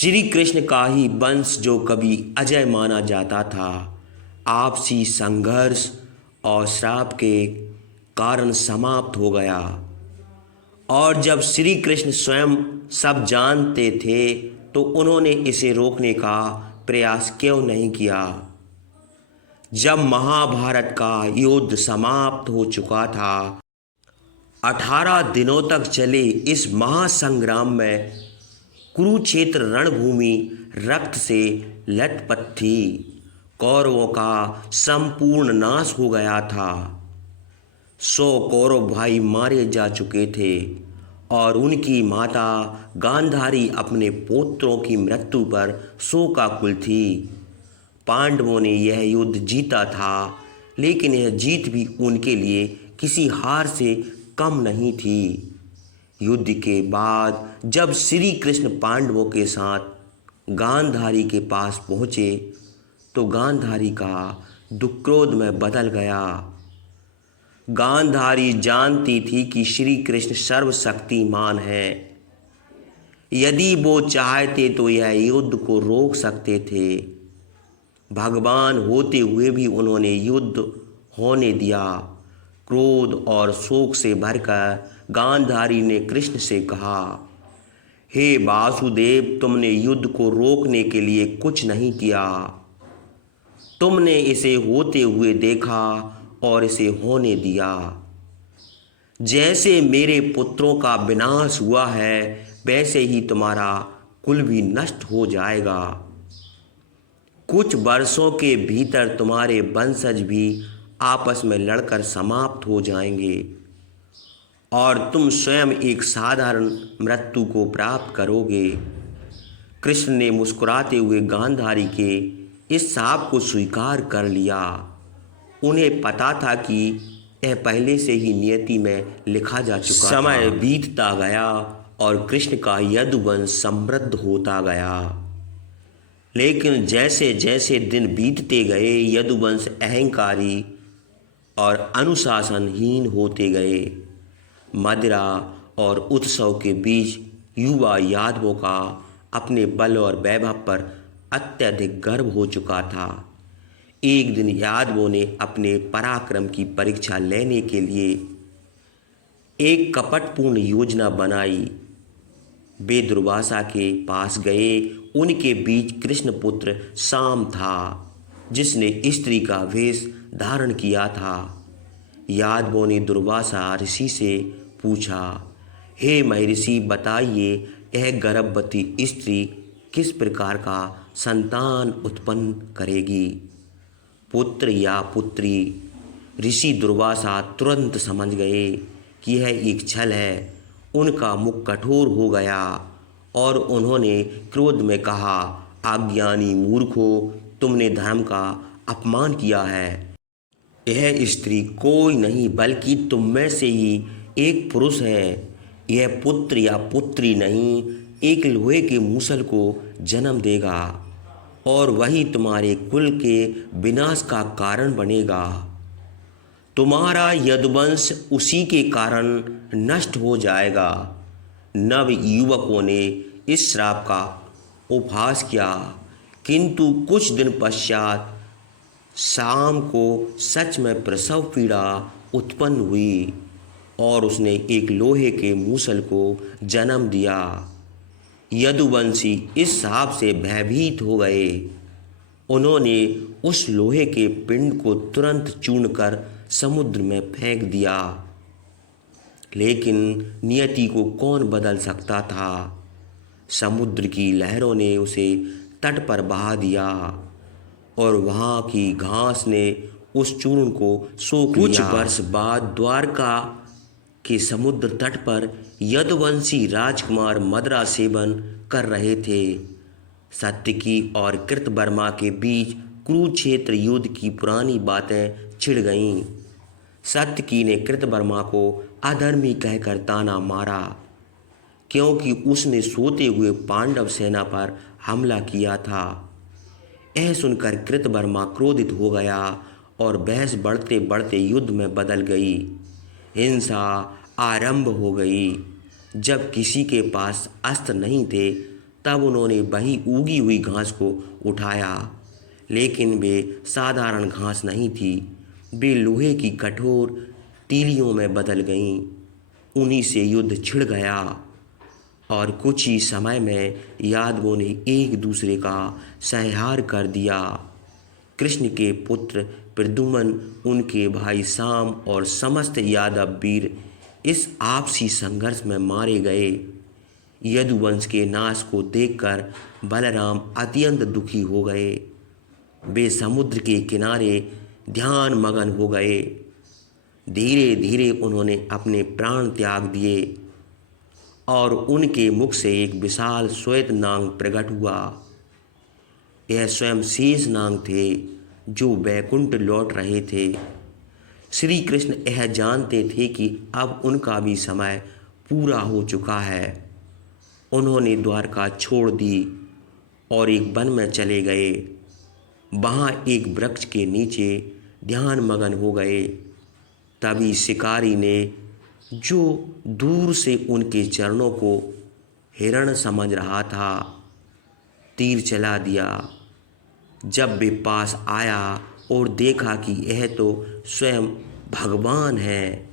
श्री कृष्ण का ही वंश जो कभी अजय माना जाता था, आपसी संघर्ष और श्राप के कारण समाप्त हो गया। और जब श्री कृष्ण स्वयं सब जानते थे तो उन्होंने इसे रोकने का प्रयास क्यों नहीं किया। जब महाभारत का युद्ध समाप्त हो चुका था, 18 दिनों तक चले इस महासंग्राम में कुरुक्षेत्र रणभूमि रक्त से लथपथ थी। कौरवों का संपूर्ण नाश हो गया था। 100 कौरव भाई मारे जा चुके थे और उनकी माता गांधारी अपने पुत्रों की मृत्यु पर शोकाकुल थी। पांडवों ने यह युद्ध जीता था, लेकिन यह जीत भी उनके लिए किसी हार से कम नहीं थी। युद्ध के बाद जब श्री कृष्ण पांडवों के साथ गांधारी के पास पहुँचे तो गांधारी का दुख क्रोध में बदल गया। गांधारी जानती थी कि श्री कृष्ण सर्वशक्तिमान है। यदि वो चाहते तो यह युद्ध को रोक सकते थे। भगवान होते हुए भी उन्होंने युद्ध होने दिया। क्रोध और शोक से भरकर गांधारी ने कृष्ण से कहा, हे वासुदेव, तुमने युद्ध को रोकने के लिए कुछ नहीं किया। तुमने इसे होते हुए देखा और इसे होने दिया। जैसे मेरे पुत्रों का विनाश हुआ है, वैसे ही तुम्हारा कुल भी नष्ट हो जाएगा। कुछ वर्षों के भीतर तुम्हारे वंशज भी आपस में लड़कर समाप्त हो जाएंगे और तुम स्वयं एक साधारण मृत्यु को प्राप्त करोगे। कृष्ण ने मुस्कुराते हुए गांधारी के इस शाप को स्वीकार कर लिया। उन्हें पता था कि यह पहले से ही नियति में लिखा जा चुका था। समय बीतता गया और कृष्ण का यदुवंश समृद्ध होता गया। लेकिन जैसे जैसे दिन बीतते गए, यदुवंश अहंकारी और अनुशासनहीन होते गए। मदिरा और उत्सव के बीच युवा यादवों का अपने बल और वैभव पर अत्यधिक गर्व हो चुका था। एक दिन यादवों ने अपने पराक्रम की परीक्षा लेने के लिए एक कपटपूर्ण योजना बनाई। वे दुर्वासा के पास गए। उनके बीच कृष्णपुत्र शाम था, जिसने स्त्री का वेश धारण किया था। यादवों ने दुर्वासा ऋषि से पूछा, हे महर्षि, बताइए यह गर्भवती स्त्री किस प्रकार का संतान उत्पन्न करेगी, पुत्र या पुत्री। ऋषि दुर्वासा तुरंत समझ गए कि यह एक छल है। उनका मुख कठोर हो गया और उन्होंने क्रोध में कहा, अज्ञानी मूर्खो, तुमने धर्म का अपमान किया है। यह स्त्री कोई नहीं बल्कि तुम में से ही एक पुरुष है। यह पुत्र या पुत्री नहीं, एक लोहे के मूसल को जन्म देगा और वही तुम्हारे कुल के विनाश का कारण बनेगा। तुम्हारा यदुवंश उसी के कारण नष्ट हो जाएगा। नव युवकों ने इस श्राप का उपहास किया, किंतु कुछ दिन पश्चात शाम को सच में प्रसव पीड़ा उत्पन्न हुई और उसने एक लोहे के मूसल को जन्म दिया। यदुवंशी इस शाप से भयभीत हो गए। उन्होंने उस लोहे के पिंड को तुरंत चूर्ण कर समुद्र में फेंक दिया। लेकिन नियति को कौन बदल सकता था। समुद्र की लहरों ने उसे तट पर बहा दिया और वहाँ की घास ने उस चूर्ण को सोख लिया। कुछ वर्ष बाद द्वारका के समुद्र तट पर यदुवंशी राजकुमार मदिरा सेवन कर रहे थे। सात्विकी और कृतवर्मा के बीच कुरुक्षेत्र युद्ध की पुरानी बातें छिड़ गईं। सात्विकी ने कृतवर्मा को अधर्मी कहकर ताना मारा, क्योंकि उसने सोते हुए पांडव सेना पर हमला किया था। यह सुनकर कृतवर्मा क्रोधित हो गया और बहस बढ़ते बढ़ते युद्ध में बदल गई। हिंसा आरंभ हो गई। जब किसी के पास अस्त्र नहीं थे तब उन्होंने वही उगी हुई घास को उठाया, लेकिन वे साधारण घास नहीं थी, वे लोहे की कठोर तीलियों में बदल गईं। उन्हीं से युद्ध छिड़ गया और कुछ ही समय में यादवों ने एक दूसरे का संहार कर दिया। कृष्ण के पुत्र प्रद्युम्न, उनके भाई शाम और समस्त यादव वीर इस आपसी संघर्ष में मारे गए। यदुवंश के नाश को देखकर बलराम अत्यंत दुखी हो गए। वे समुद्र के किनारे ध्यान मगन हो गए। धीरे धीरे उन्होंने अपने प्राण त्याग दिए और उनके मुख से एक विशाल श्वेत नाग प्रकट हुआ। यह स्वयं शेष नाग थे जो वैकुंठ लौट रहे थे। श्री कृष्ण यह जानते थे कि अब उनका भी समय पूरा हो चुका है। उन्होंने द्वारका छोड़ दी और एक वन में चले गए। वहाँ एक वृक्ष के नीचे ध्यान मगन हो गए। तभी शिकारी ने, जो दूर से उनके चरणों को हिरण समझ रहा था, तीर चला दिया। जब वे पास आया और देखा कि यह तो स्वयं भगवान है,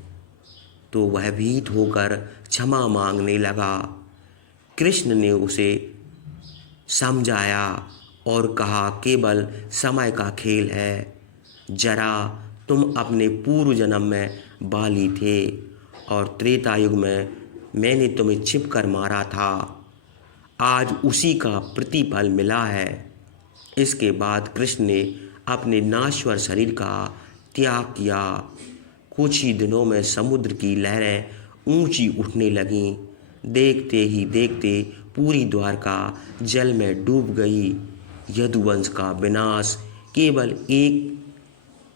तो वह भीत होकर क्षमा मांगने लगा। कृष्ण ने उसे समझाया और कहा, केवल समय का खेल है। जरा तुम अपने पूर्व जन्म में बाली थे और त्रेता युग में मैंने तुम्हें छिप कर मारा था। आज उसी का प्रतिफल मिला है। इसके बाद कृष्ण ने अपने नाश्वर शरीर का त्याग किया। कुछ ही दिनों में समुद्र की लहरें ऊंची उठने लगीं। देखते ही देखते पूरी द्वारका जल में डूब गई। यदुवंश का विनाश केवल एक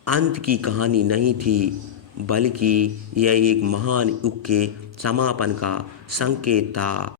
अंत की कहानी नहीं थी, बल्कि यह एक महान युग के समापन का संकेत था।